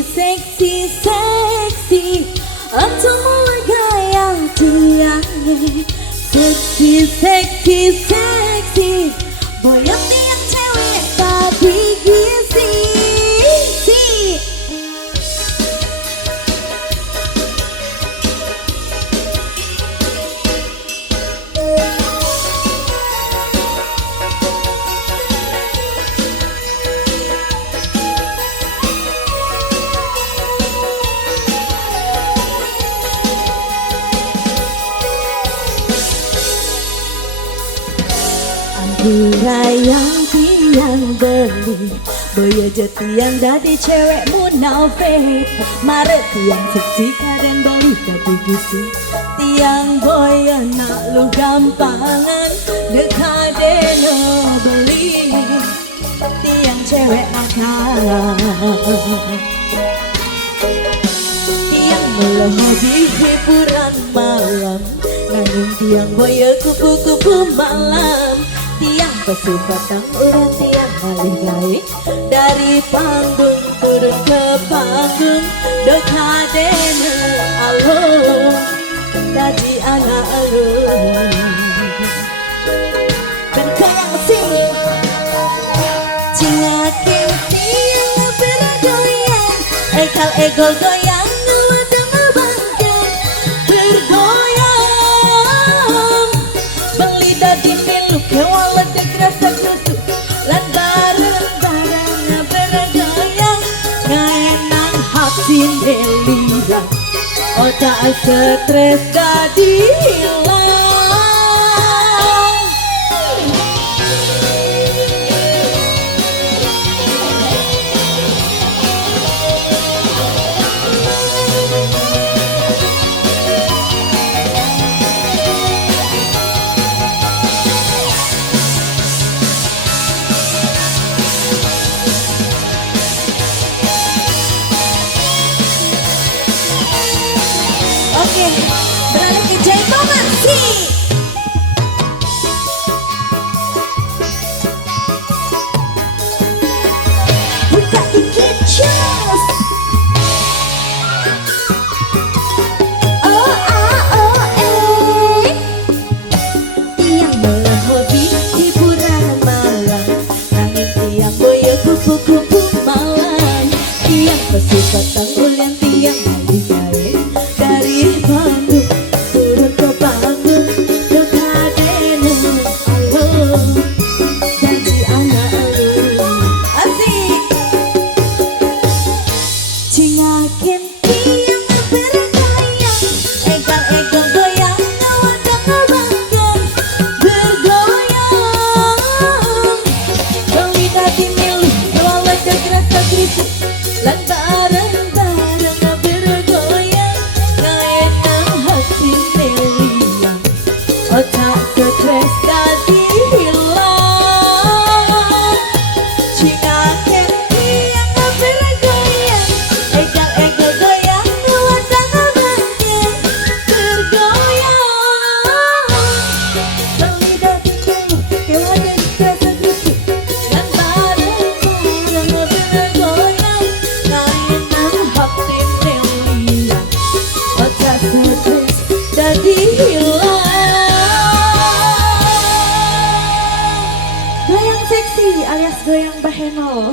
seksi, seksi untuk mulai yang tiangnya. Seksi, seksi, seksi boyot yang cewek tadi gizi. Yang tiang beli boya jati yang dadi cewek munafik. Mare tiang seksi kadang beli tapi gitu. Tiang boya nak lu gampangan dekadeno beli. Tiang cewek nakal. Tiang melemah di hiburan malam. Nanging tiang boya kupu-kupu malam. Tiang kesempatan orang tiang malih gawe dari panggung turun ke panggung dekadene alung jadi anak alung dan kayak sing cingakin tiang bergoyang ekal ego goyang ngeladang ngebangkang bergoyang beli dadi milu kewalan rasa kusuk lan bareng-bareng bergoyang ngaenang hati Delia otak stres jadi hilang. Oke, beralih ke Jaipongan sih. Buka dikit cus. Tiang malam hobi hiburan malam. Nanging tiang boya kupu-kupu malam. Tiang bersifat tanggulan tiang malih gawe dari panggung turun ke panggung dekadene alung janji anak alung asik cingakin tiang bergoyang ekal ego goyang ngawadang ngebangkang bergoyang beli dadi milu kewalan rasa kritik lan bareng-bareng bergoyang ngaenang hati Delia otak stres tadi hilang. Cingakin tiang bergoyang ekal ego goyang ngawadang ngebangkang bergoyang beli dadi milu kewalan rasa kritik lan bareng-bareng bergoyang ngaenang hati Delia otak stres jadi hilang. Goyang seksi alias goyang baheno.